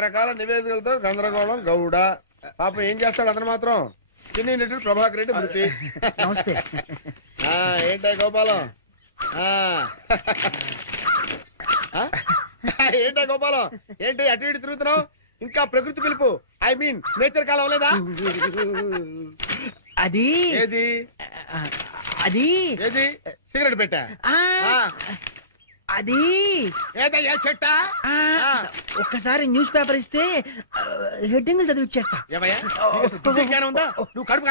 రకరకాల నివేదికలతో గందరగోళం గౌడ. పాపం ఏం చేస్తాడు అతను మాత్రం. చిన్ని నటుడు ప్రభాకర్ రెడ్డి మృతి. నమస్తే. ఏంటా గోపాలం? ఏంటా గోపాలం? ఏంటి అటు ఇటు తిరుగుతున్నావు? ఇంకా ప్రకృతి పిలుపు, ఐ మీన్ నేచర్ కాలం అవ్వలేదా? అది ఏది అది ఏది సిగరెట్ పెట్టా? అది ఏదయ్యా చెట్టా? ఒక్కసారి న్యూస్ పేపర్ ఇస్తే హెడ్డింగ్ చదివి ఇచ్చేస్తా. ఉందా? నువ్వు కడుపు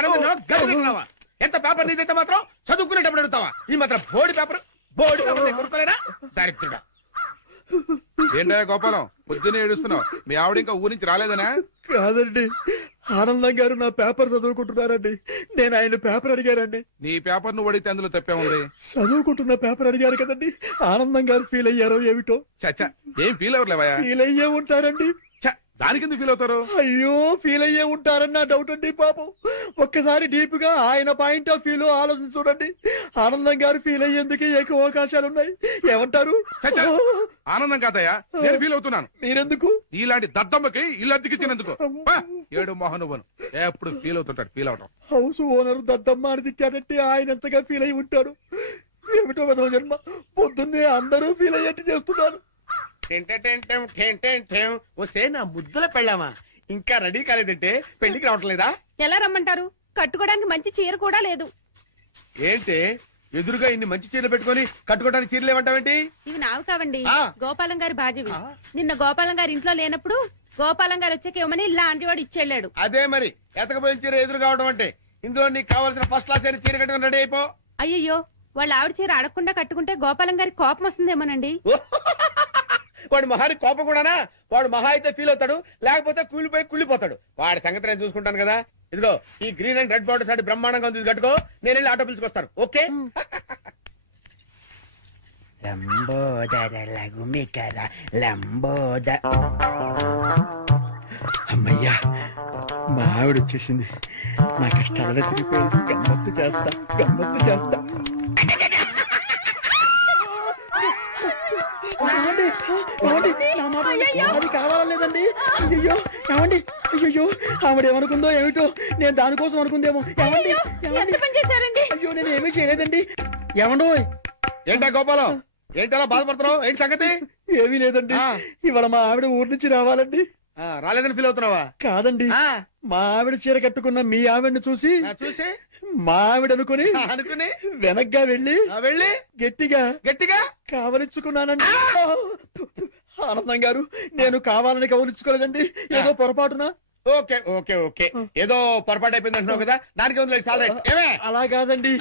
కడుగుతున్నావా? ఎంత పేపర్ నీదైతే మాత్రం చదువుకునేటప్పుడు అడుగుతావా? ఈ మాత్రం బోర్డు పేపర్ కొనుక్కోలేనా? దరిద్రుడా. ఏంటా గోపాలం పొద్దున్నే ఏడుస్తున్నావు? మీ ఆవిడ ఇంకా ఊరి నుంచి రాలేదనా? కాదండి, ఆనందం గారు నా పేపర్ చదువుకుంటున్నారండి. నేను ఆయన పేపర్ అడిగారండి. నీ పేపర్ నువ్వు అడిగితే అందులో తప్పే ఉంది. చదువుకుంటున్న పేపర్ అడిగారు కదండి. ఆనందం గారు ఫీల్ అయ్యారో ఏమిటో. చచ్చా, ఏం ఫీల్ అవ్వలేవా? ఫీల్ అయ్యే ఉంటారండి. దానికి ఎందుకు ఫీల్ అవుతారు? అయ్యో, ఫీల్ అయ్యే ఉంటారని నా డౌట్ అండి. పాపం ఒక్కసారి డీప్ గా ఆయన పాయింట్ ఆఫ్ వ్యూ ఆలోచించి చూడండి. ఆనందం గారు ఫీల్ అయ్యేందుకు ఎక్కువ అవకాశాలు ఉన్నాయి. ఏమంటారు? ఆనందం కాదయ్యా, నేను ఫీల్ అవుతున్నాను. మీరెందుకు? ఇలాంటి దద్దమ్మకి ఇల్లు అద్దెకిచ్చినందుకు. ఏడు మోహనువను ఎప్పుడు ఫీల్ అవుతుంటాడు. ఫీల్ అవటం. హౌస్ ఓనర్ దద్దమ్మ అని తిట్టాడంటే ఆయన ఎంతగా ఫీల్ అయి ఉంటాడు. ఏమిటో విధవ జన్మ. పొద్దున్నే అందరూ ఫీల్ అయ్యేట్టు చేస్తున్నారు. వస్తే నా ముద్దుల పెళ్ళామా ఇంకా రెడీ కాలేదంటే పెళ్లికి రావట్లేదా? ఎలా రమ్మంటారు? కట్టుకోవడానికి మంచి చీర కూడా లేదు. ఏంటి ఎదురుగా ఇన్ని మంచి చీరలు పెట్టుకొని కట్టుకోవడానికి చీరలు ఏమంటావేంటి? ఇవి నావి కావండి, గోపాలం గారి బాధ్యవి. నిన్న గోపాలం గారి ఇంట్లో లేనప్పుడు గోపాలం గారు వచ్చాక ఇవ్వమని లాంటి వాడు ఇచ్చెళ్ళాడు. అదే మరి ఎతకపోయిన చీర ఎదురు కావడం అంటే. ఇందులో నీకు కావాల్సిన ఫస్ట్ క్లాస్ అయిన చీర కట్టుకుని రెడీ అయిపో. అయ్యయ్యో, వాళ్ళ ఆవిడ చీర అడగకుండా కట్టుకుంటే గోపాలం గారి కోపం వస్తుందేమోనండి. వాడు మహానికి కోపం కూడానా? వాడు మహా అయితే ఫీల్ అవుతాడు, లేకపోతే కూలిపోయి కుళ్ళిపోతాడు. వాడి సంగతి నేను చూసుకుంటాను కదా. ఇదిగో ఈ గ్రీన్ అండ్ రెడ్ బార్డర్ సాటి బ్రహ్మాండంగా ఉంది, కట్టుకో. నేను వెళ్ళి ఆటో పిలుచుకొస్తాను. ఓకే? అమ్మయ్యా, మా ఆవిడ వచ్చేసింది. నా కష్టాలనే తిరిగిపోయింది. గమ్మత్తు చేస్తా, గమ్మత్తు చేస్తా. అది కావాలలేదండి. అయ్యో ఏమండి, అయ్యో ఆవిడ ఏమనుకుందో ఏమిటో. నేను దానికోసం అనుకుందేమో. ఏమండి, అయ్యో నేను ఏమీ చేయలేదండి. ఏమండో? ఏంటా గోపాలం, ఏంటలా బాధపడుతున్నావు? ఏంటి సంగతి? ఏమీ లేదండి. ఇవాళ మా ఆవిడ ఊరి నుంచి రావాలండి. రాలేదని ఫీల్ అవుతున్నావా? కాదండి, మా ఆవిడ చీర కట్టుకున్న మీ ఆవిడని చూసి మా ఆవిడ అనుకుని వెనక్గా వెళ్ళి గట్టిగా గట్టిగా కావలించుకున్నానండి. ఆనందం గారు, నేను కావాలని కవలించుకోలేదండి. ఏదో పొరపాటున. ఓకే ఓకే ఓకే, ఏదో పొరపాటు అయిపోయింది అంటున్నావు కదా, దానికి ఉంది. చాలా అలా కాదండి,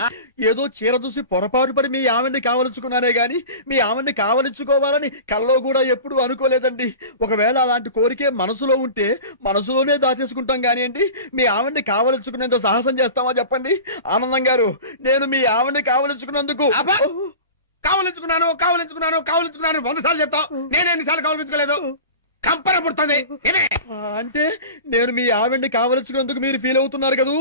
ఏదో చీర చూసి పొరపాటు పడి మీ ఆవిడ్ని కావలించుకున్నానే గాని మీ ఆవిడ్ని కావలించుకోవాలని కల్లో కూడా ఎప్పుడు అనుకోలేదండి. ఒకవేళ అలాంటి కోరికే మనసులో ఉంటే మనసులోనే దాచేసుకుంటాం కానివ్వండి, మీ ఆవిడ్ని కావలించుకునేంత సాహసం చేస్తామా చెప్పండి? ఆనందం గారు, నేను మీ ఆవిడ్ని కావలించుకున్నందుకు కావలించుకున్నాను కావలించుకున్నాను కావలించుకున్నాను 100 సార్లు చెప్తావు. నేను ఎన్నిసార్లు కావలించుకోలేదు? కంపన పుడుతుంది. అంటే నేను మీ ఆవిడ్ని కావలించుకున్నందుకు మీరు ఫీల్ అవుతున్నారు కదూ?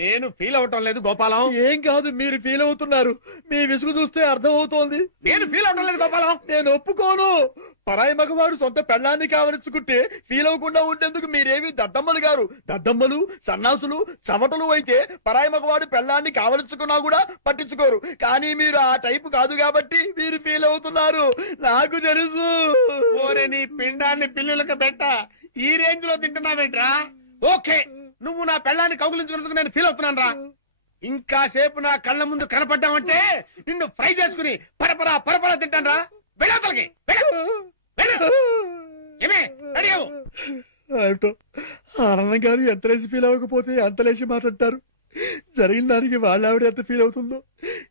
నేను ఫీల్ అవటం లేదు గోపాలం. ఏం కాదు, మీరు ఫీల్ అవుతున్నారు. మీ విసుగు చూస్తే అర్థం అవుతోంది. నేను ఫీల్ అవటం లేదు గోపాలం. నేను ఒప్పుకోను. పరాయి మగవాడు సొంత పెళ్ళాన్ని కావలించుకుంటే ఫీల్ అవ్వకుండా ఉండేందుకు మీరేమి దద్దమ్మలు గారు. దద్దమ్మలు, సన్నాసులు, చవటలు అయితే పరాయి మగవాడు పెళ్ళాన్ని కావలించుకున్నా కూడా పట్టించుకోరు. కానీ మీరు ఆ టైపు కాదు కాబట్టి మీరు ఫీల్ అవుతున్నారు. నాకు తెలుసు. ఓరే నీ పిండాన్ని పిల్లులకు పెట్ట, ఈ రేంజ్ లో తింటున్నావేంట్రా? ఓకే, నువ్వు నా పెళ్ళాన్ని కౌగులించుకున్నందుకు నేను ఫీల్ అవుతున్నాను రా. ఇంకా సేపు నా కళ్ళ ముందు కనపడ్డావంటే నిన్ను ఫ్రై చేసుకుని పరపరా పరపరా తింటాను రా. వెళ్ళవతలకి ఆనందం గారు ఎంత లేచి ఫీల్ అవ్వకపోతే అంత లేచి మాట్లాడతారు. జరిగిన దానికి వాళ్ళ ఆవిడ ఎంత ఫీల్ అవుతుందో,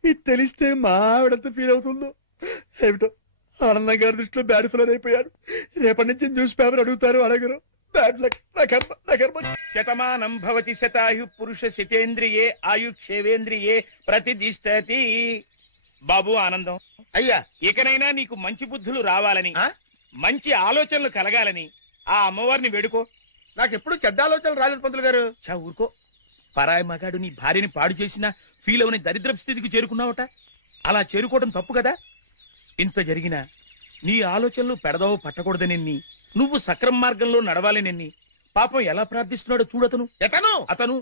ఇది తెలిస్తే మా ఆవిడ ఎంత ఫీల్ అవుతుందో ఏమిటో. ఆనందం గారి దృష్టిలో బ్యాడ్ ఫిలర్ అయిపోయారు. రేపటి నుంచి న్యూస్ పేపర్ అడుగుతారు, అడగరు. Bad luck. నా కర్మ. శతమానం భవతి శతాయు పురుష శతేంద్రియే ఆయుక్షేవేంద్రియే ప్రతిదిష్టతి. బాబు ఆనందం, అయ్యా, ఇకనైనా నీకు మంచి బుద్ధులు రావాలని, మంచి ఆలోచనలు కలగాలని ఆ అమ్మవారిని వేడుకో. నాకెప్పుడు చెడ్డ ఆలోచనలు రాలేదు పంతులు గారు. ఊరుకో. పరాయి మగాడు నీ భార్యని పాడు చేసినా ఫీల్ అవని దరిద్రపు స్థితికి చేరుకున్నావట. అలా చేరుకోవడం తప్పు కదా. ఇంత జరిగినా నీ ఆలోచనలు పెడదావు పట్టకూడదని నువ్వు సక్రమ మార్గంలో నడవాలని పాపం ఎలా ప్రార్థిస్తున్నాడో చూడతను. ఎతను అతను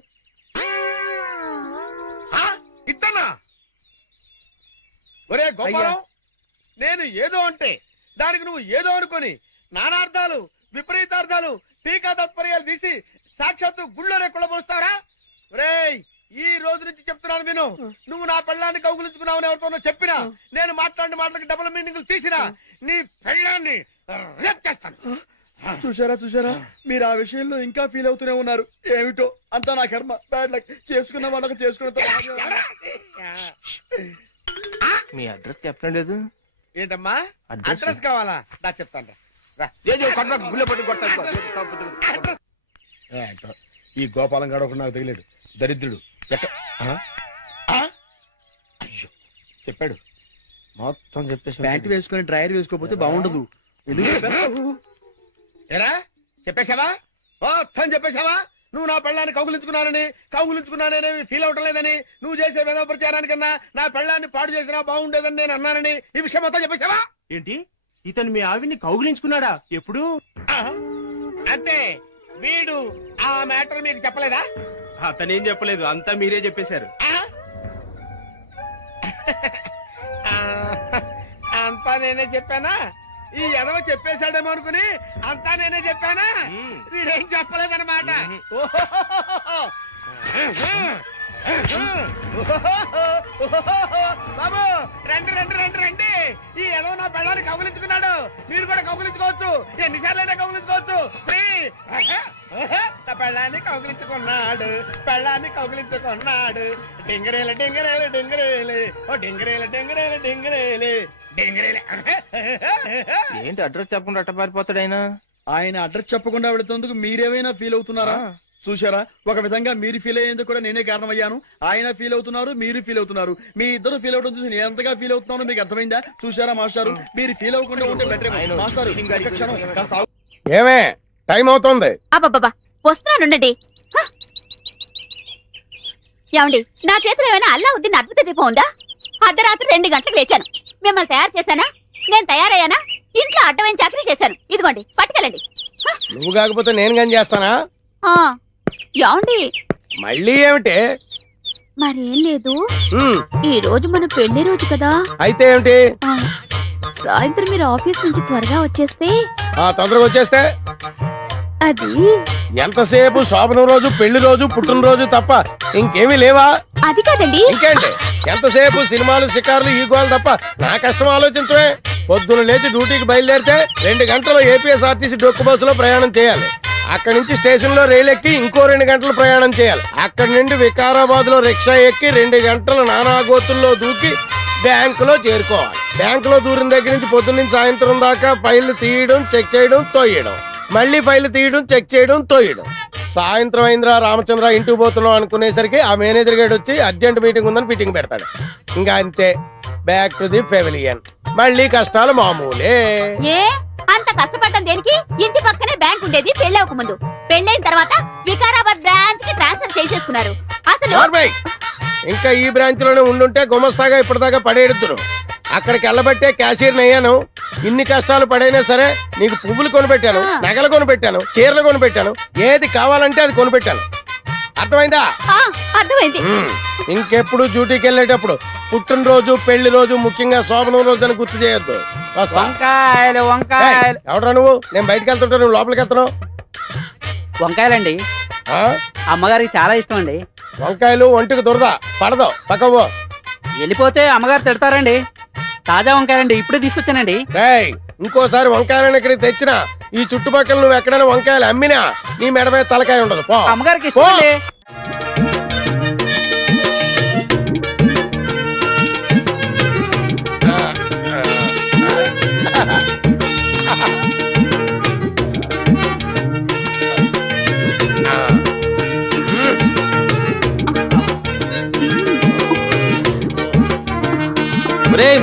ఇతనా? ఒరే గోపాలం, నేను ఏదో అంటే దానికి నువ్వు ఏదో అనుకొని నానార్థాలు విపరీతార్థాలు టీకా తత్పర్యాలు తీసి సాక్షాత్తు గుళ్ళోనే కుళ్ళబోస్తారా? ఒరేయ్, ఈ రోజు నుంచి చెప్తున్నాను విను. నువ్వు నా పెళ్ళాన్ని కౌగులించుకున్నావని ఎవరితోనో చెప్పినా, నేను మాట్లాడిన మాటలకి డబుల్ మీనింగ్లు తీసినా నీ పెళ్ళాన్ని రేప్ చేస్తాను. చూసారా మీరు ఆ విషయంలో ఇంకా ఫీల్ అవుతూనే ఉన్నారు. ఏమిటో అంతా నా కర్మ. Bad luck. చేసుకున్న వాళ్ళకి చేసుకున్న మీ అడ్రస్ చెప్పడం లేదు. ఏంటమ్మా అడ్రస్ కావాలా? దా చెప్తాను. ఈ గోపాలం గాడు ఒకడు నాకు తగిలేడు, దరిద్రుడు. అయ్యో చెప్పాడు మొత్తం చెప్పేసి. ప్యాంట్ వేసుకొని డ్రైయర్ వేసుకోకపోతే బాగుండదు. ఏరా చెప్పేశావా? మొత్తం చెప్పేశావా? నువ్వు నా పెళ్ళాన్ని కౌగులించుకున్నానేమి ఫీల్ అవటం లేదని, నువ్వు చేసే వేద ప్రచారానికన్నా నా పెళ్ళాన్ని పాడు చేసినా బాగుండేదని నేను అన్నానని ఈ విషయం మొత్తం చెప్పేశావా? ఏంటి, ఇతను మీ ఆవిడ్ని కౌగులించుకున్నాడా? ఎప్పుడు? అంటే వీడు ఆ మ్యాటర్ మీకు చెప్పలేదా? అతనేం చెప్పలేదు, అంతా మీరే చెప్పేశారు. అంతా నేనే చెప్పానా? ఈ ఎదవ చెప్పేశాడేమో అనుకుని అంతా నేనే చెప్పానా? వీడేం చెప్పలేదన్నమాట. బాబు రండి రండి రండి రండి. ఈ ఎదవ నా పెళ్ళాన్ని కౌగులించుకున్నాడు. మీరు కూడా కౌగులించుకోవచ్చు, ఎన్నిసార్లైనా కౌగులించుకోవచ్చు. నా పెళ్ళాన్ని కౌగులించుకున్నాడు. డింగరేలు డింగరేలు డింగరేలు, ఓ డింగరేలు డింగరేలు డింగరేలు డింగరేలు. ఏంటి అడ్రస్ చెప్పకుండా అట్ట పారిపోతాడు ఆయన? ఆయన అడ్రస్ చెప్పకుండా వెళుతున్నందుకు మీరేమైనా ఫీల్ అవుతున్నారా? చూసారా, ఒక విధంగా మీరు ఫీల్ అయ్యేందుకు కూడా నేనే కారణమయ్యాను. ఆయన ఫీల్ అవుతున్నారు, మీరు ఫీల్ అవుతున్నారు. మీ ఇద్దరు ఫీల్ అవడం చూసి నేను ఎంతగా ఫీల్ అవుతున్నానో మీకు అర్థమైందా? చూసారా మాస్టారు, మీరు ఫీల్ అవ్వకుండా ఉంటే బెటర్. మాస్టారు ఒక్క క్షణం కాస్త ఆగు. ఏమే టైం అవుతుంది. అబ్బబ్బా వస్తున్నానుండండి. ఏమండి, నా చేతిలో ఏమైనా అల్లావుద్దీన్ అద్భుత దీపం ఉందా? అర్ధరాత్రి 2 గంటలకు లేచాను. మిమ్మల్ని తయారు చేశానా? నేను తయారయ్యానా? ఇంట్లో అడ్డమైన చాకరీ చేశాను. ఇదిగోండి పట్టుకెళ్ళండి. నువ్వు కాకపోతే నేను కానీ చేస్తానా? ఏమండి, మళ్ళీ ఏమిటి? మరేం లేదు, ఈ రోజు మన పెళ్లి రోజు కదా. అయితే ఏమిటి? సాయంత్రం మీరు ఆఫీస్ నుంచి త్వరగా వచ్చేస్తే. తొందరగా వచ్చేస్తే అది ఎంతసేపు శోభనం రోజు, పెళ్లి రోజు, పుట్టినరోజు తప్ప ఇంకేమీ లేవా? అది కాదండి. ఇంకేంటి, ఎంతసేపు సినిమాలు షికారులు ఈ గోలు తప్ప నా కష్టం ఆలోచించవే. పొద్దున లేచి డ్యూటీకి బయలుదేరితే 2 గంటలు ఏపీఎస్ఆర్టీసీ డొక్కు బస్సులో ప్రయాణం చేయాలి. అక్కడి నుంచి స్టేషన్ లో రైలు ఎక్కి ఇంకో 2 గంటలు ప్రయాణం చేయాలి. అక్కడి నుండి వికారాబాద్ లో రిక్షా ఎక్కి 2 గంటలు నానాగోతుల్లో దూకి బ్యాంకులో చేరుకోవాలి. బ్యాంకులో దూరిన దగ్గర నుంచి పొద్దున్న నుంచి సాయంత్రం దాకా ఫైళ్లు తీయడం, చెక్ చేయడం, తోయడం, మళ్ళీ ఫైళ్లు తీయడం, చెక్ చేయడం, తోయడం. సాయంత్రం అయిందిరా రామచంద్ర ఇంటికి పోతున్నాం అనుకునేసరికి ఆ మేనేజర్ గేడ్ వచ్చి అర్జెంట్ మీటింగ్ ఉందని మీటింగ్ పెడతాడు. ఇంకా అంతే, బ్యాక్ టు ది పెవిలియన్. మళ్ళీ కష్టాలు మామూలే. ఏ అంత కష్టపడటం దేనికి? ఇంటి పక్కనే బ్యాంక్ ఉండేది పెళ్ళవక ముందు. పెళ్ళైన తర్వాత వికారాబాద్ బ్రాంచ్ కి ట్రాన్స్ఫర్ చేసేసుకున్నారు. అసలు ఇంకా ఈ బ్రాంచ్ లోనే ఉండుంటే గుమస్తాగా ఇప్పటిదాకా పడేడుతును. అక్కడికి వెళ్ళబట్టే క్యాషియర్ అయ్యాను. ఇన్ని కష్టాలు పడైనా సరే నీకు పువ్వులు కొనిపెట్టాను, నగలు కొనిపెట్టాను, చీరలు కొనిపెట్టాను, ఏది కావాలంటే అది కొనిపెట్టాను. అర్థమైందా? అర్థమైంది. ఇంకెప్పుడు డ్యూటీకి వెళ్ళేటప్పుడు పుట్టినరోజు, పెళ్లి రోజు, ముఖ్యంగా శోభనం రోజు అని గుర్తు చేయొద్దు. వంకాయలు వంకాయలు. ఎవడ్రా నువ్వు? నేను బయటకు వెళ్తుంటా, నువ్వు లోపలికి వెళ్తున్నావు. వంకాయలండి, అమ్మగారికి చాలా ఇష్టం అండి. వంకాయలు ఒంటికి దురద పడదు, పక్కవో. వెళ్ళిపోతే అమ్మగారు తిడతారండి. తాజా వంకాయలండి, ఇప్పుడే తీసుకొచ్చానండి. ఇంకోసారి వంకాయలను ఇక్కడికి తెచ్చినా, ఈ చుట్టుపక్కల నువ్వు ఎక్కడైనా వంకాయలు అమ్మినా నీ మెడ మీద తలకాయ ఉండదు. పో. అమ్మగారికి ఇష్టం అండి.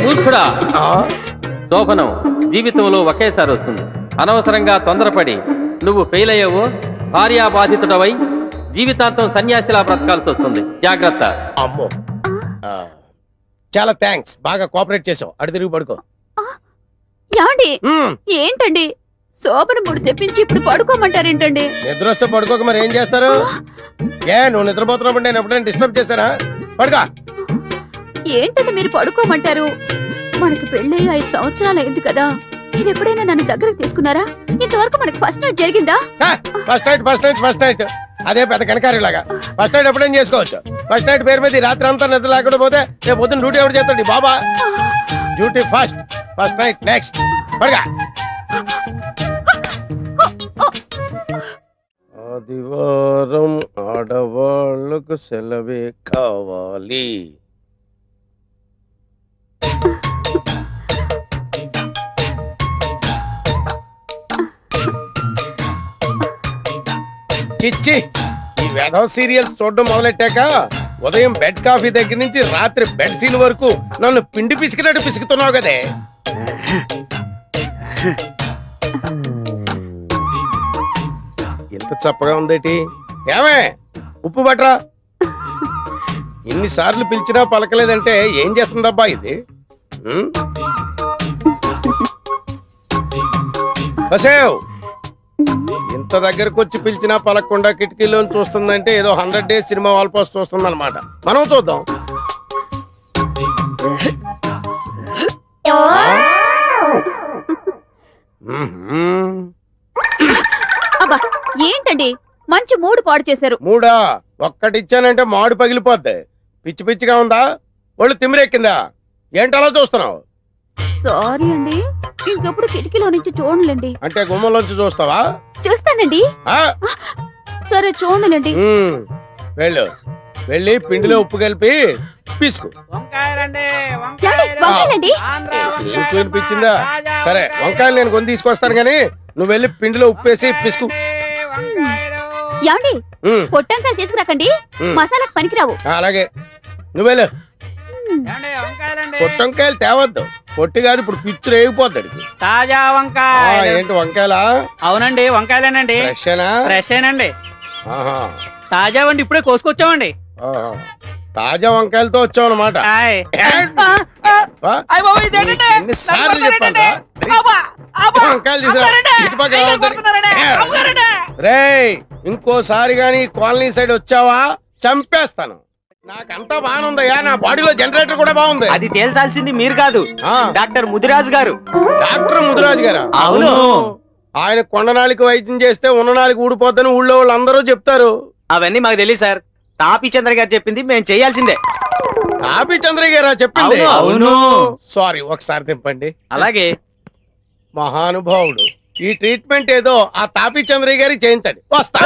మూర్ఖుడా, శోభనం జీవితంలో ఒకేసారి వస్తుంది. అనవసరంగా తొందరపడి నువ్వు ఫెయిల్ అయ్యావో భార్యాబాధితుడవై జీవితాంతం సన్యాసిలా బ్రతకాల్సి వస్తుంది. జాగ్రత్త. అమ్మో, చాలా థ్యాంక్స్, బాగా కోఆపరేట్ చేసావు. అటు తిరిగి పడుకో. ఏమండి, ఏంటండి శోభన మూడు తెప్పించి ఇప్పుడు పడుకోమంటారేంటండి? నిద్ర వస్తే పడుకోక మరి ఏం చేస్తారు? నువ్వు నిద్రపోతున్నప్పుడు నేను ఎప్పుడైనా డిస్టర్బ్ చేశానా? పడుకో. ఏంటంటే మీరు పడుకోమంటారు? మనకు పెళ్ళి 5 సంవత్సరాలు అయింది కదా, మీరు ఎప్పుడైనా నన్ను దగ్గరకు తీసుకున్నారా? ఇంతవరకు మనకు ఫస్ట్ నైట్ జరిగిందా? ఫస్ట్ నైట్ అదే పెద్ద కనకారిలాగా. ఫస్ట్ నైట్ ఎప్పుడేం చేసుకోవచ్చు. ఫస్ట్ నైట్ పేరు మీద ఈ రాత్రి అంతా నిద్ర లేకుండా పోతే రేపు పొద్దున్న డ్యూటీ ఎవరు చేస్తాడు? బాబా డ్యూటీ ఫస్ట్ నైట్ నెక్స్ట్. పడగా. ఆదివారం ఆడవాళ్ళకు సెలవే కావాలి. చిచ్చి, ఈ వేధవ సీరియల్స్ చూడడం మొదలెట్టాక ఉదయం బెడ్ కాఫీ దగ్గర నుంచి రాత్రి బెడ్ సీన్ వరకు నన్ను పిండి పిసికినట్టు పిసుకుతున్నావు కదే. ఎంత చప్పగా ఉందేటి? ఏమే ఉప్పు బట్రా. ఇన్నిసార్లు పిలిచినా పలకలేదంటే ఏం చేస్తుందబ్బా ఇది? బసేవ్, ఇంత దగ్గరకు వచ్చి పిలిచినా పలకకుండా కిటికీలో చూస్తుందంటే ఏదో 100 Days సినిమా వాల్ పోస్ట్ చూస్తుంది అనమాట. మనం చూద్దాం. అబ్బా ఏంటండి మంచి మూడు పాడు చేశారు. మూడా? ఒక్కటిచ్చానంటే మాడు పగిలిపోద్ది. పిచ్చి పిచ్చిగా ఉందా? ఒళ్ళు తిమ్మిరెక్కిందా? ఏంటలా చూస్తున్నావు? సారీ అండి, ఇంకెప్పుడు కిటికీలో నుంచి చూడలేండి. అంటే గుమ్మంలోంచి చూస్తావా? చూస్తానండి. సరే చూడలేండి. వెళ్ళి పిండిలో ఉప్పు కలిపి పిసుకు. వినిపించిందా? సరే వంకాయలు నేను కొని తీసుకొస్తాను గానీ నువ్వు వెళ్ళి పిండిలో ఉప్పు వేసి పిసుకు. ఏమండి పొట్టంకాయలు తీసుకురాకండి, మసాలాకు పనికిరావు. అలాగే నువ్వు వెళ్ళు. పొట్టంకాయలు తేవద్దు, పొట్టి కాదు ఇప్పుడు పిచ్చు రేగిపోతాడు. తాజా వంకాయ. ఏంటి వంకాయలా? అవునండి వంకాయలేనండి. ఫ్రెషేనండి. తాజా వండి ఇప్పుడే కోసుకొచ్చామండి. తాజా వంకాయలతో వచ్చావు అనమాట. ఎన్నిసార్లు చెప్పాను వంకాయలు రేయ్, ఇంకోసారి గాని కాలనీ సైడ్ వచ్చావా చంపేస్తాను. నాకంతా బాగుందయ్యా, నా బాడీలో జనరేటర్ కూడా బాగుంది. అది తేల్చాల్సింది మీరు కాదు, డాక్టర్ ముదిరాజు గారు. డాక్టర్ ముదిరాజు గారా? అవును. ఆయన కొండనాళికి వైద్యం చేస్తే ఉన్ననాళికి ఊడిపోద్దని ఊళ్ళో వాళ్ళు అందరూ చెప్తారు. అవన్నీ మాకు తెలియదు సార్, తాపీ చంద్ర గారు చెప్పింది మేము చేయాల్సిందే. తాపీ చంద్ర గారా చెప్పింది? అవును. సారీ, ఒకసారి తిప్పండి. అలాగే. మహానుభావుడు, ఈ ట్రీట్మెంట్ ఏదో ఆ తాపీ చంద్రయ్య గారికి చేయించండి. వస్తా.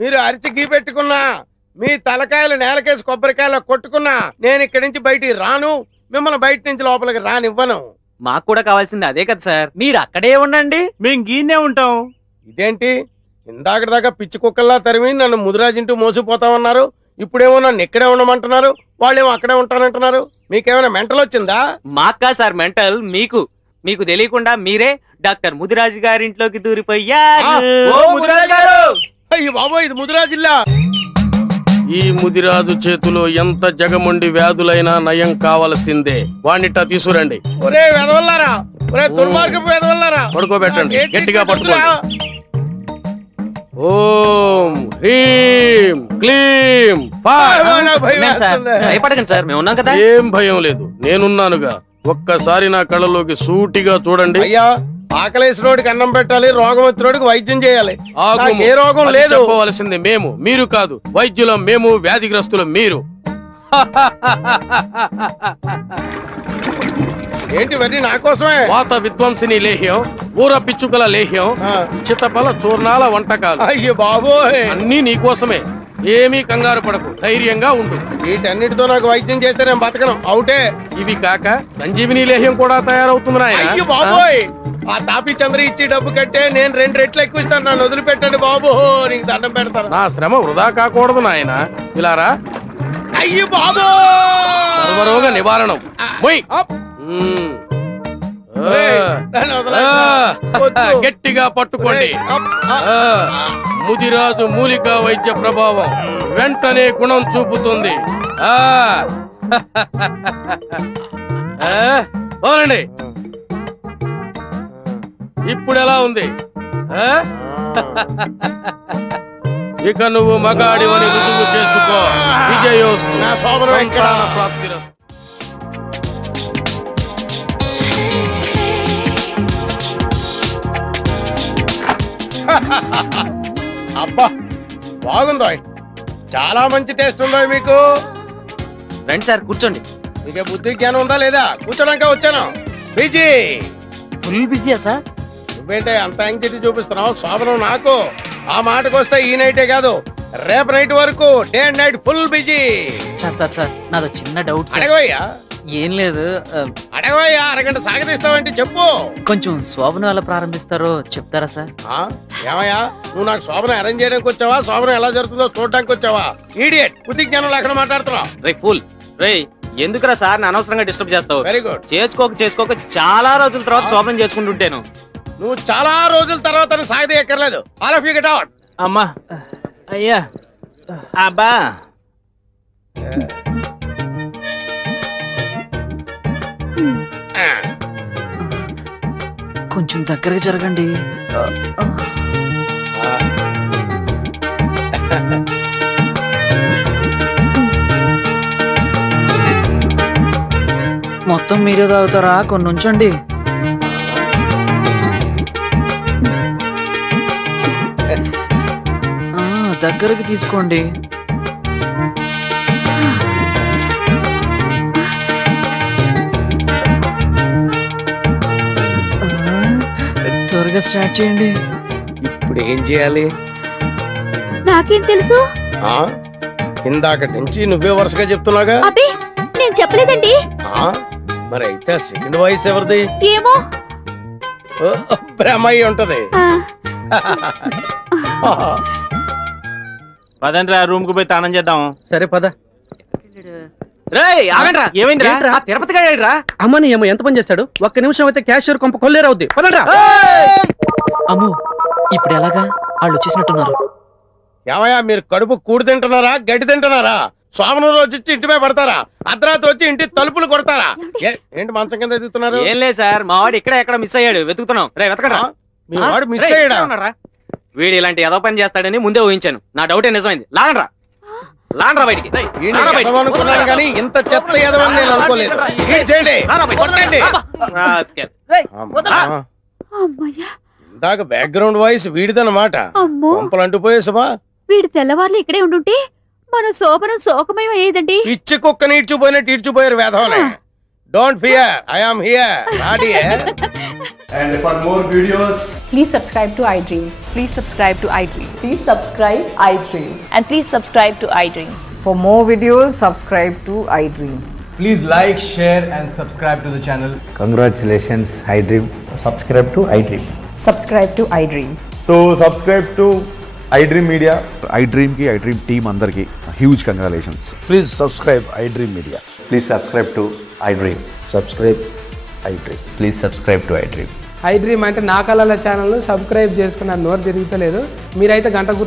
మీరు అరిచి గీ పెట్టుకున్నా, మీ తలకాయలు నేలకేసి కొబ్బరికాయలు కొట్టుకున్నా నేను ఇక్కడి నుంచి బయటికి రాను, మిమ్మల్ని బయట నుంచి లోపలికి రానివ్వను. మాకు కూడా కావాల్సింది అదే కదా సార్, మీరు అక్కడే ఉండండి, మేము గీనే ఉంటాం. ఇదేంటి ఇందాక దాకా పిచ్చి కుక్కల్లా తరిమి నన్ను ముదిరాజింటూ మోసిపోతామన్నారు, ఇప్పుడేమో నన్ను ఇక్కడే ఉండమంటున్నారు, వాళ్ళేమో అక్కడే ఉంటానంటున్నారు. మీకేమైనా మెంటల్ వచ్చిందా? మాకా సార్ మెంటల్, మీకు మీకు తెలియకుండా మీరే డాక్టర్ ముదిరాజు గారింట్లోకి దూరిపోయారు. అయ్యి బాబోయ్, ఇది ముదిరాజిల్లా. ఈ ముదిరాజు చేతిలో ఎంత జగముండి వ్యాధులైనా నయం కావలసిందే. వాణ్ణిట తీసుకురండి. ఒరే వెదవల్లారా, ఒరే దుర్మార్గపు వెదవల్లారా, పడుకోబెట్టండి, గట్టిగా పట్టుకోండి. ఓం హ్రీం క్లీం. భయపడకండి సార్, మేము ఉన్నాం కదా. ఏం భయం లేదు, నేనున్నానుగా. ఒక్కసారి నా కళ్ళలోకి సూటిగా చూడండి. అయ్యా, ఆకలేసినోడికి అన్నం పెట్టాలి, రోగం వచ్చినోడికి వైద్యం చేయాలి. ఏ రోగం లేదు. చెప్పవలసింది మేము, మీరు కాదు. వైద్యులం మేము, వ్యాధిగ్రస్తులం మీరు. ఏంటి ఇవన్నీ నా కోసమే? వాత విధ్వంసిని లేహ్యం, ఊర పిచ్చుకల లేహ్యం, చిత్తపల చూర్ణాల వంటకాలు. అయ్యో బాబోయ్, అన్నీ నీకోసమే. ఏమీ కంగారు పడకు, ధైర్యంగా ఉండు. వీటన్నిటితో నాకు వైద్యం చేస్తే నేను బతకను, అవుటే. ఇవి కాక సంజీవిని లేహ్యం కూడా తయారవుతుంది నాయనా. అయ్యో బాబోయ్, ఆ తాపీ చంద్ర ఇచ్చి డబ్బు కట్టే నేను 2 రెట్లు ఎక్కువ ఇస్తాను, నన్ను వదిలిపెట్టండి బాబు, నీకు దండం పెడతాను. నా శ్రమ వృధా కాకూడదు నాయన. ఇలారా. అయ్యో బాబు, సర్వరోగ నివారణం. నన్ను వదలండి. వద్దు. గట్టిగా పట్టుకోండి. ముదిరాజు మూలికా వైద్య ప్రభావం వెంటనే గుణం చూపుతుంది. పోనండి. ఇప్పుడు ఎలా ఉంది? ఇక నువ్వు మగాడివని రుజువు చేసుకో. విజయోస్తు. నా శోభనం ఎక్కడ? ప్రాప్తిరస్తు. అబ్బా బాగుందో, చాలా మంచి టేస్ట్ ఉందో మీకు. రండి సార్ కూర్చోండి. మీకు బుద్ధి జ్ఞానం ఉందా లేదా? కూర్చోడానికి వచ్చాను. బిజీ. ఫుల్ బిజీయా సార్? నువ్వేంటే అంత యాంగ్జైటీ చూపిస్తున్నావు? శోభనం నాకు. ఆ మాటకు వస్తే ఈ నైటే కాదు, రేపు నైట్ వరకు day and night full busy. Sir sir sir నాదో చిన్న డౌట్ సార్. అడగవయ్యా. ఏం లేదు, అడగవయ్యా. అరగంట సాగదీస్తావంటే చెప్పు. కొంచెం శోభనం ఎలా ప్రారంభిస్తారో చెప్తారా సార్? ఏమయ్యా, నువ్వు నాకు శోభనం అరేంజ్ చేయడానికి వచ్చావా, శోభనం ఎలా జరుగుతుందో చూడడానికి వచ్చావా? ఈడియట్, బుద్ధి జ్ఞానం లేకుండా మాట్లాడుతున్నావు. రే ఫుల్ రే, ఎందుకురా సార్ అనవసరంగా డిస్టర్బ్ చేస్తావు? Very good. చేసుకోక చాలా రోజుల తర్వాత శోభనం చేసుకుంటుంటాను. నువ్వు చాలా రోజుల తర్వాత సాగదీయక్కర్లేదు. All of you get out. అమ్మా అయ్యా అబ్బా. కొంచెం దగ్గరగా జరగండి. మొత్తం మీరే తాగుతారా? కొన్ని ఉంచండి. దగ్గరకి తీసుకోండి. త్వరగా స్టార్ట్ చేయండి. ఇప్పుడు ఏం చేయాలి? నాకేం తెలుసు? ఇందాక నుంచి నువ్వే వరుసగా చెప్తున్నాగా. అబ్బే నేను చెప్పలేదండి. మరి అయితే సెకండ్ వాయిస్ ఎవరిది? ఏమో. బ్రహ్మయ్య ఉంటది. పదండ్రా రూమ్ కు పోయి తానం చేద్దాం. సరే పద. ఏమైందిరా? తిరుపతి గారా? అమ్మని ఏమో ఎంత పని చేస్తాడు? ఒక్క నిమిషం అయితే క్యాషియర్ కొంప కొల్లేరవుద్ది. పదండ్రా. అమ్మో ఇప్పుడు ఎలాగా? వాళ్ళు వచ్చేసినట్టున్నారు. ఏమయ్యా, మీరు కడుపు కూడి తింటున్నారా, గడ్డి తింటున్నారా? సోమనం రోజు వచ్చి ఇంటి మీద పడతారా? అర్ధరాత్రి వచ్చి ఇంటి తలుపులు కొడతారా? ఏంటి మంచం కింద ఎదుగుతున్నారు? ఏం లేదు సార్, మా వాడు ఇక్కడ ఎక్కడ మిస్ అయ్యాడు, వెతుకుతున్నాం. రే వెతకడా. మీ వాడు మిస్ అయ్యాడా? వీడు ఇలాంటి ఏదో పని చేస్తాడని ముందే ఊహించాను. నా డౌటే నిజమైంది. లాగండ్రా లాగండ్రా బయటికి. అనుకున్నాను కానీ ఇంత చెత్త ఎదవని నేను అనుకోలేదు. ఇందాక బ్యాక్గ్రౌండ్ వాయిస్ వీడిదన్నమాట. పంపలు అంటుపోయేసమా? వీడు తెల్లవారులు ఇక్కడే ఉండుంటే మన శోభనం శోకమయం అయ్యేదండి. పిచ్చి కుక్కని ఈడ్చిపోయినట్టు ఈడ్చిపోయారు వేధవనే. Don't fear, I am here. Not here. And for more videos, please subscribe to iDream. Please subscribe to iDream. Please subscribe iDream. And please subscribe to iDream. For more videos, subscribe to iDream. please like, share and subscribe to the channel. Congratulations, iDream. Subscribe to iDream. Subscribe to iDream. So subscribe to iDream Media. iDream ki iDream team andarki huge congratulations. Please subscribe iDream Media. Please subscribe to iDream. Subscribe iDream. Please subscribe to iDream. iDream అంటే నా కళల channel subscribe చేసుకున్న నోరు తిరుగుతలేదు. మీరైతే గంట